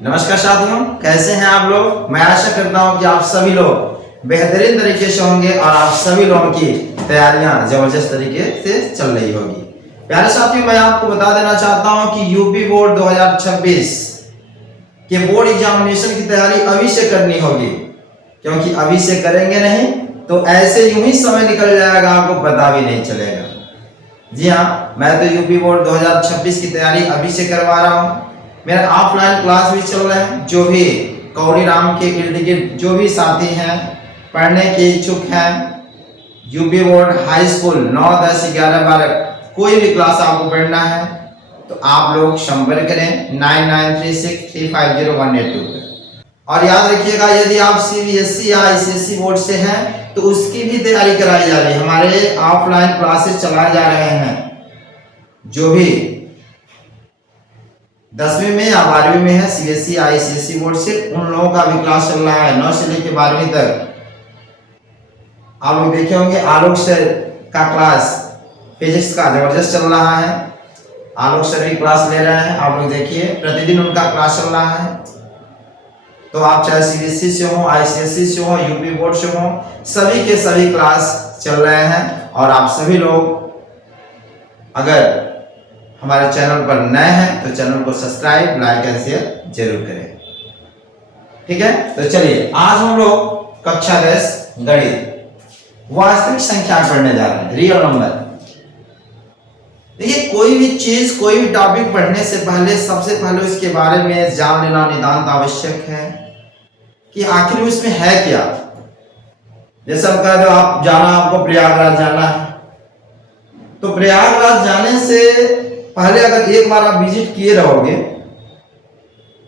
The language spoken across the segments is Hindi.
नमस्कार साथियों, कैसे हैं आप लोग। मैं आशा करता हूं कि आप सभी लोग बेहतरीन तरीके से होंगे और आप सभी लोगों की तैयारियां जबरदस्त तरीके से चल रही होगी। प्यारे साथियों, मैं आपको बता देना चाहता हूं कि यूपी बोर्ड 2026 के बोर्ड एग्जामिनेशन की तैयारी अभी से करनी होगी, क्योंकि अभी से करेंगे नहीं तो ऐसे यूं ही समय निकल जाएगा, आपको पता भी नहीं चलेगा। जी हाँ, मैं तो यूपी बोर्ड 2026 की तैयारी अभी से करवा रहा हूँ। मेरा ऑफलाइन क्लास भी चल रहा है। जो भी कौड़ी राम के इर्द गिर्द जो भी साथी हैं, पढ़ने के इच्छुक हैं, यूपी बोर्ड हाई स्कूल 9, 10, 11, 12 कोई भी क्लास आपको पढ़ना है तो आप लोग संपर्क करें 9936350182 पर। और याद रखिएगा, यदि आप सीबीएसई या आईसीएसई बोर्ड से हैं तो उसकी भी तैयारी कराई जा रही है। हमारे ऑफलाइन क्लासेस चलाए जा रहे हैं। जो भी 10वीं में या 12वीं में है सीबीएसई आईसीएसई बोर्ड से, उन लोगों का भी क्लास चल रहा है 9 से लेकर 12वीं तक। आप लोग देखे होंगे आलोक सर का क्लास फिजिक्स का जबरदस्त चल रहा है। आलोक सर भी क्लास ले रहे हैं, आप लोग देखिए प्रतिदिन उनका क्लास चल रहा है। तो आप चाहे सीबीएसई से हो, आईसीएसई से हो, यूपी बोर्ड से हो, सभी के सभी क्लास चल रहे हैं। और आप सभी लोग अगर हमारे चैनल पर नए हैं तो चैनल को सब्सक्राइब, लाइक एंड शेयर जरूर करें। ठीक है, तो चलिए आज हम लोग कक्षा 10 गणित वास्तविक संख्या पढ़ने जा रहे हैं, रियल नंबर। देखिए, कोई भी चीज, कोई भी टॉपिक पढ़ने से पहले सबसे पहले उसके बारे में जान लेना नितांत आवश्यक है कि आखिर उसमें है क्या। जैसे हम कह दो आप जाना, आपको प्रयागराज जाना है, तो प्रयागराज जाने से पहले अगर एक बार आप विजिट किए रहोगे,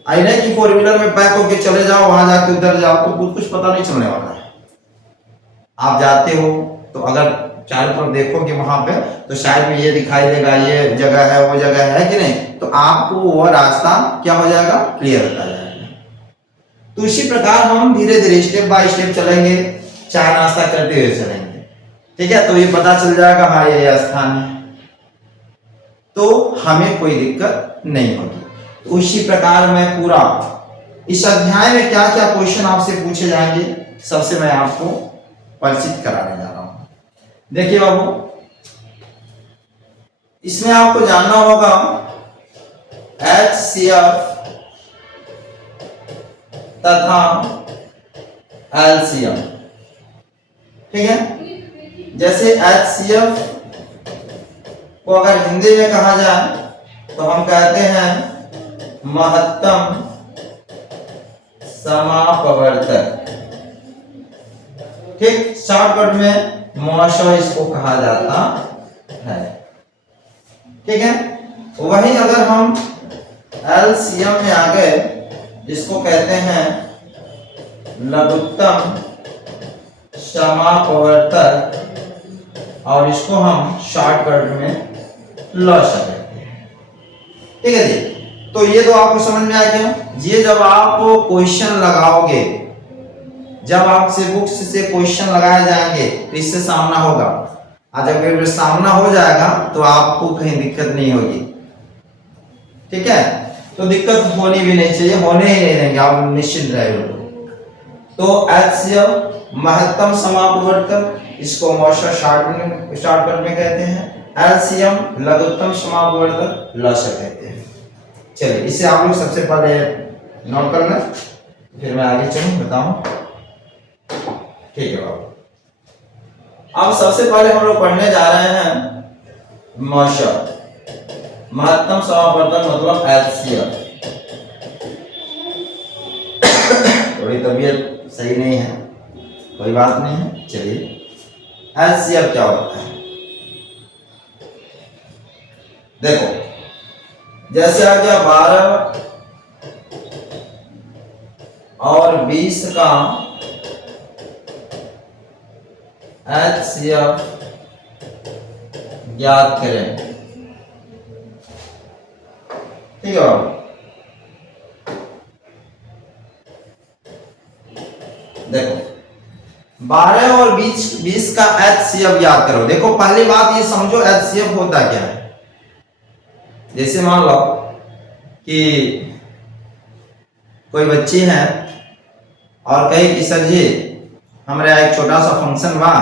आईने की 4 व्हीलर में पैक होके चले जाओ, वहां जाके उतर जाओ तो कुछ पता नहीं चलने वाला है। आप जाते हो तो अगर चारों तरफ देखोगे वहां पे तो शायद में ये दिखाई देगा ये जगह है, वो जगह है कि नहीं, तो आपको वो रास्ता क्या हो जाएगा, क्लियर होता जाएगा। तो इसी प्रकार हम धीरे धीरे स्टेप बाय स्टेप चलेंगे, चाय नाश्ता करते हुए चलेंगे। ठीक है, तो ये पता चल जाएगा हाँ ये स्थान है, तो हमें कोई दिक्कत नहीं होगी। तो उसी प्रकार मैं पूरा इस अध्याय में क्या क्या क्वेश्चन आपसे पूछे जाएंगे सबसे मैं आपको परिचित कराने जा रहा हूं। देखिए बाबू, इसमें आपको जानना होगा HCF तथा LCM। ठीक है, जैसे HCF को अगर हिंदी में कहा जाए तो हम कहते हैं महत्तम समापवर्तक। ठीक, शॉर्टकट में मॉशो इसको कहा जाता है। ठीक है, वही अगर हम LCM में आ गए, जिसको कहते हैं लघुत्तम समापवर्तक, और इसको हम शॉर्टकट में लॉस कहते हैं। ठीक है जी, तो ये तो आपको समझ में आ गया। ये जब आप क्वेश्चन लगाओगे, जब आपसे बुक्स से क्वेश्चन लगाए जाएंगे तो इससे सामना होगा, और जब सामना हो जाएगा तो आपको कहीं दिक्कत नहीं होगी। ठीक है, तो दिक्कत होनी भी नहीं चाहिए, होने ही नहीं देंगे, आप निश्चिंत रहे। तो HCF महत्तम समापवर्तक, इसको मॉशर शॉर्टकट में कहते हैं। LCM लघुत्तम समापवर्तक, लॉस कहते हैं। चलिए, इसे आप लोग सबसे पहले नोट कर लें, फिर मैं आगे चलूं बताऊं। ठीक है बाबू, अब सबसे पहले हम लोग पढ़ने जा रहे हैं मॉशर, महत्तम समापवर्तक मतलब HCF। थोड़ी तबीयत सही नहीं है, कोई बात नहीं है। चलिए, HCF क्या होता है देखो, जैसे आ गया 12 और 20 का HCF ज्ञात करें। ठीक है, देखो 12 और 20 का HCF ज्ञात करो। देखो, पहली बात ये समझो HCF होता क्या है। जैसे मान लो कि कोई बच्ची है और कहे कि सर जी हमारे यहाँ एक छोटा सा फंक्शन बा,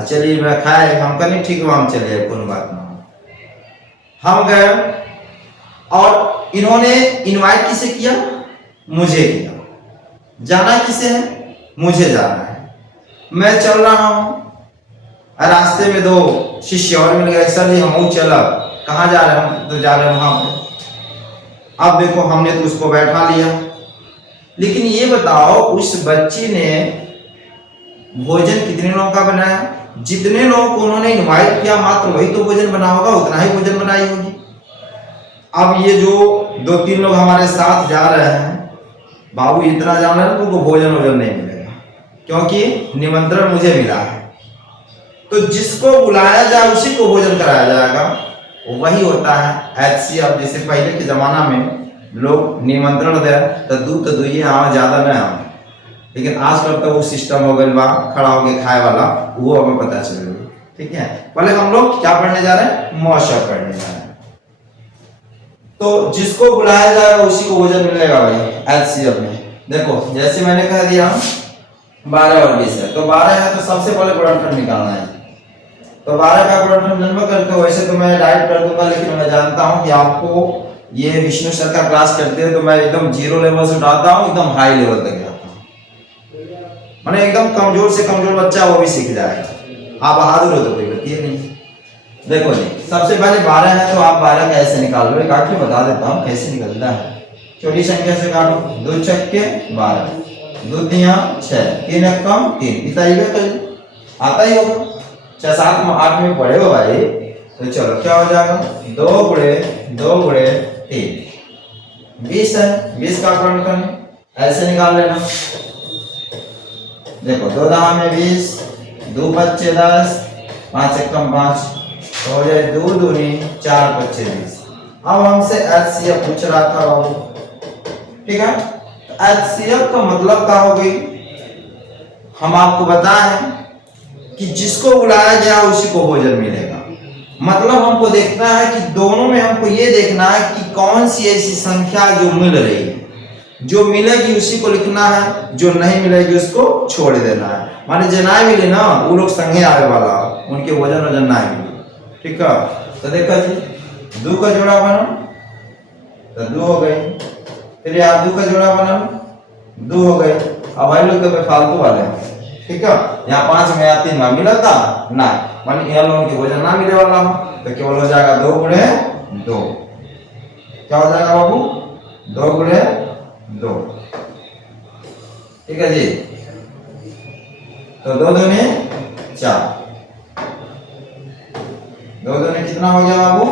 चलिए मैं खाए, हम कहीं ठीक बा, हम चलिए, कोई बात ना। हम गए और इन्होंने इनवाइट किसे किया? मुझे किया। जाना किसे है? मुझे जाना है। मैं चल रहा हूँ, रास्ते में दो शिष्य और मिल गए, सर जी हम चला, कहाँ जा रहे हैं? हम तो जा रहे हैं वहां पे। अब देखो हमने तो उसको बैठा लिया, लेकिन ये बताओ उस बच्ची ने भोजन कितने लोगों का बनाया? जितने लोगों को उन्होंने इनवाइट किया मात्र वही तो भोजन बना होगा, उतना ही भोजन बनाई होगी। अब ये जो 2-3 लोग हमारे साथ जा रहे हैं, बाबू इतना जान रहे हैं तो उनको भोजन नहीं मिलेगा, क्योंकि निमंत्रण मुझे मिला है। तो जिसको बुलाया जाए उसी को भोजन कराया जाएगा, वही होता है HCF। जैसे पहले के जमाना में लोग निमंत्रण दे तो दूध तो दुइये आवा, ज्यादा न आवा, लेकिन आजकल तो वो सिस्टम हो गया बा, खड़ा होके खाए वाला, वो हमें पता चल गई। ठीक है, पहले हम लोग क्या पढ़ने जा रहे हैं? मौशा पढ़ने जा रहे हैं। तो जिसको बुलाया जाएगा उसी को भोजन मिलेगा भाई HCF में। देखो जैसे मैंने कह दिया 12 और 20 है, तो 12 है तो सबसे पहले गुणनफल निकालना है। तो 12 का गुणनफल जन्म करके वैसे तो मैं डायरेक्ट कर दूंगा, लेकिन मैं जानता हूं कि आपको ये विष्णु सर का क्लास करते हैं तो मैं एकदम 0 लेवल से उठाता हूं, एकदम हाई लेवल तक जाता हूं। माने एकदम कमजोर से कमजोर बच्चा वो भी सीख जाएगा। आप बहादुर हो तो कोई बात नहीं। देखो जी, सबसे पहले 12 है तो आप 12 कैसे निकाल लो, काट के बता देता हूँ कैसे निकलता है। छोटी संख्या से काटो, 2 छक्के 12, 2 तिया 6, 3 एक कम 3, आता ही होगा। 6, 7 में 8 में पढ़े हो भाई, तो चलो क्या हो जाएगा? 2 गुणे 2 गुणे 3 20 है। 20 का गुणनफल ऐसे निकाल लेना। देखो 2 दहा में 20, 2 बच्चे 10, 5 एक कम 5, तो हो जाए 2 दूनी 4 बच्चे 20। अब हमसे HCF पूछ रहा था बाबू, ठीक है? HCF का मतलब क्या हो गई? हम आपको बताएं कि जिसको बुलाया गया उसी को भोजन मिलेगा। मतलब हमको देखना है कि दोनों में हमको ये देखना है कि कौन सी ऐसी संख्या जो मिल रही है, जो मिलेगी उसी को लिखना है, जो नहीं मिलेगी उसको छोड़ देना है। माने जो नहीं मिले ना वो लोग संगे आवे वाला, उनके वजन नहीं मिले। ठीक है, तो देखा जी 2 का जोड़ा बना तो 2 हो गई, फिर यहाँ 2 का जोड़ा बना 2 हो गए। अब भाई लोग तो फालतू वाले हैं, ठीक है? यहाँ 5 में या 3 में मिला था ना, माने यहाँ लोगों के वजन ना मिले वाला हो, तो केवल हो जाएगा 2 गुणे 2। क्या हो जाएगा बाबू? 2 गुणे 2। ठीक है जी, तो 2 दूनी 4, 2 दूनी कितना हो गया बाबू?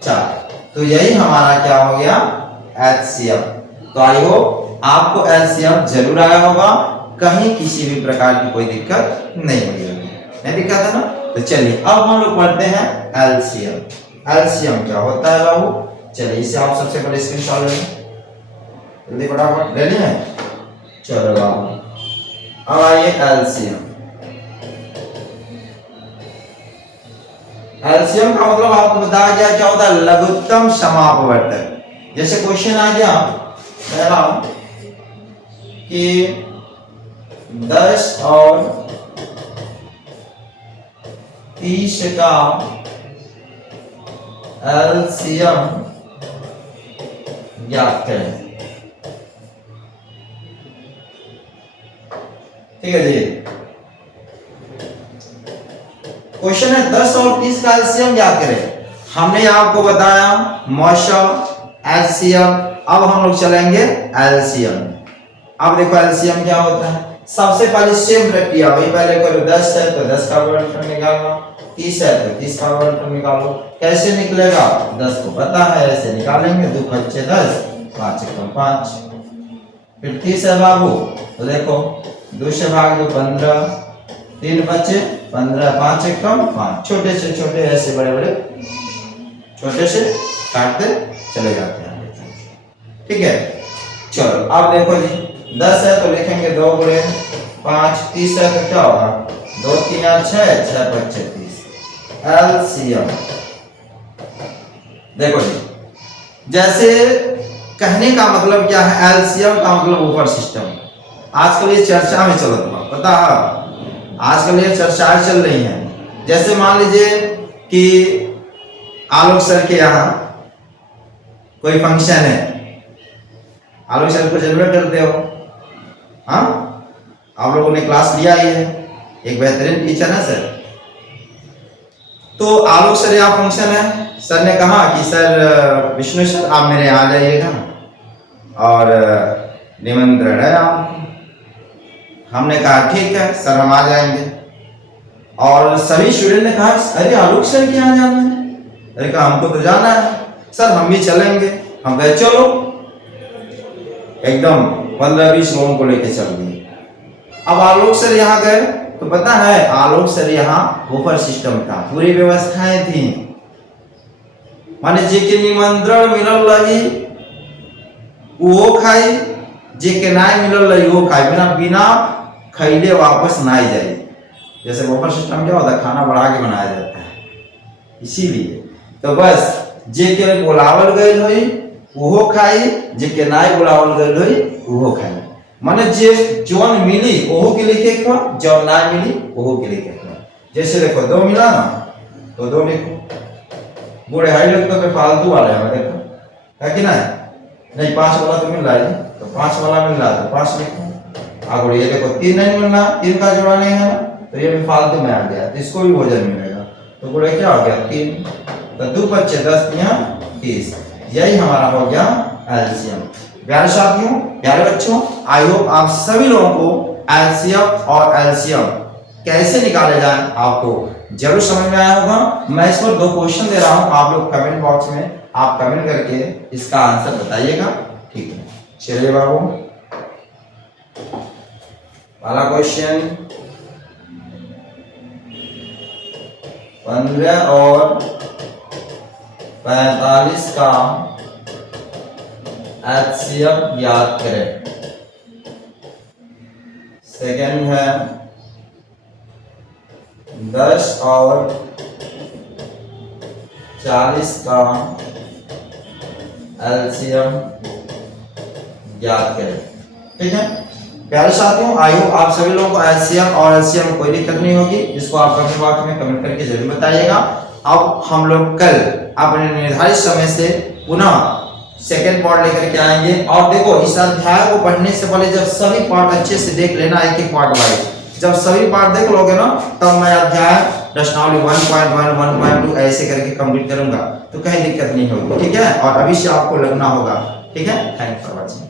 4। तो यही हमारा क्या हो गया? HCF। तो आई होप आपको LCM जरूर आया होगा, कहीं किसी भी प्रकार की कोई दिक्कत नहीं हुई होगी। नहीं दिक्कत है ना? तो चलिए अब हम लोग पढ़ते हैं LCM। LCM क्या होता है बाबू? चलिए इसे आप सबसे पहले स्क्रीनशॉट ले लें, जल्दी फटाफट ले लिए। चलो बाबू अब आइए LCM। LCM का मतलब आपको बताया गया क्या होता है? लघुत्तम समापवर्तक। जैसे क्वेश्चन आ गया पहला कि 10 और 30 का LCM ज्ञात करें। ठीक है जी, क्वेश्चन है 10 और 30 का LCM ज्ञात करें। हमने आपको बताया मौशा HCF, अब हम लोग चलेंगे LCM। अब देखो LCM क्या होता है? सबसे पहले सेम प्रक्रिया वही पहले करो। 10 है तो 10 का गुणनफल निकालना, 30 है तो 30 का गुणनफल निकालो। कैसे निकलेगा? 10 को पता है, ऐसे निकालेंगे। 2 बच्चे 10, 5 एक कम 5, फिर 30 है बाबू, तो देखो 2 से भाग दो 15, 3 बच्चे 15, 5 एक कम 5, छोटे से छोटे ऐसे बड़े बड़े छोटे से काटते चले जाते हैं। ठीक है, चलो अब देखो जी 10 है तो लिखेंगे 2 गुणे 5, 30 है तो क्या होगा? 2 3 6, 6 5 30। LCM देखो जी, जैसे कहने का मतलब क्या है, एलसीएम का मतलब ऊपर सिस्टम। आजकल ये चर्चा में चलत बा, पता है आजकल ये चर्चाएं चल रही हैं। जैसे मान लीजिए कि आलोक सर के यहाँ कोई फंक्शन है, आलोक सर को जरूरत करते हो, हाँ आप लोगों ने क्लास लिया ही है, एक बेहतरीन टीचर है सर। तो आलोक सर यहाँ फंक्शन है, सर ने कहा कि सर विष्णु सर आप मेरे यहाँ जाइएगा और निमंत्रण है आपको। हमने कहा ठीक है सर हम आ जाएंगे। और सभी स्टूडेंट ने कहा अरे आलोक सर के यहाँ जाना है, अरे कहा हमको तो जाना है सर, हम भी चलेंगे। हम कहे चलो, एकदम 15-20 लोगों को लेके चल दिए। अब आलोक सर यहाँ गए तो पता है आलोक सर यहाँ ऊपर सिस्टम था, पूरी व्यवस्थाएं थी, माने जेके निमंत्रण मिलल रही वो खाई, जेके नाय मिलल रही वो खाई, बिना खैले वापस ना जाए। जैसे ऊपर सिस्टम क्या होता है, खाना बढ़ा के बनाया जाता है, इसीलिए तो बस जेके बुलावल गई हुई वो खाई, जेके नाय बुलावल गई हुई वो खाई। माने जे जोन मिली ओहो के लिखे खा, जो ना मिली ओहो के लिखे खा। जैसे देखो 2 मिला ना तो 2 लिखो, बूढ़े हाई लोग तो फालतू वाले हैं देखो, है कि नहीं 5 वाला तो मिल रहा है तो 5 वाला मिल रहा है तो 5 लिखो। आगे ये देखो 3 नहीं मिल रहा, 3 का जोड़ा नहीं है तो ये भी फालतू में आ गया, तो इसको भी वजन मिलेगा। तो बूढ़े क्या हो गया 3, तो 2 बच्चे 10 30, यही हमारा हो गया एलसीएम। प्यारे साथियों, प्यारे बच्चों, आई होप आप सभी लोगों को एलसीएम और एलसीएम कैसे निकाले जाए आपको जरूर समझ में आया होगा। मैं इस पर 2 क्वेश्चन दे रहा हूं, आप लोग कमेंट बॉक्स में आप कमेंट करके इसका आंसर बताइएगा, ठीक है। चलिए बाबू, पहला क्वेश्चन 15 और 45 का एचसीएफ याद करें। सेकंड है 10 और 40 का एलसीएम याद करें, ठीक है। प्यारे साथियों, आई होप आप सभी लोगों को एलसीएम और एलसीएम कोई दिक्कत नहीं होगी, जिसको आप कमेंट बॉक्स में कमेंट करके जरूर बताइएगा। अब हम लोग कल अपने निर्धारित समय से पुनः सेकेंड पार्ट लेकर के आएंगे। और देखो इस अध्याय को पढ़ने से पहले जब सभी पार्ट अच्छे से देख लेना, एक एक पार्ट वाइज, जब सभी पार्ट देख लोगे ना तब मैं अध्याय प्रश्नावली 1.1 1.2 ऐसे करके कंप्लीट करूंगा, तो कहीं दिक्कत नहीं होगी, ठीक है। और अभी से आपको लगना होगा, ठीक है। Thank you for watching.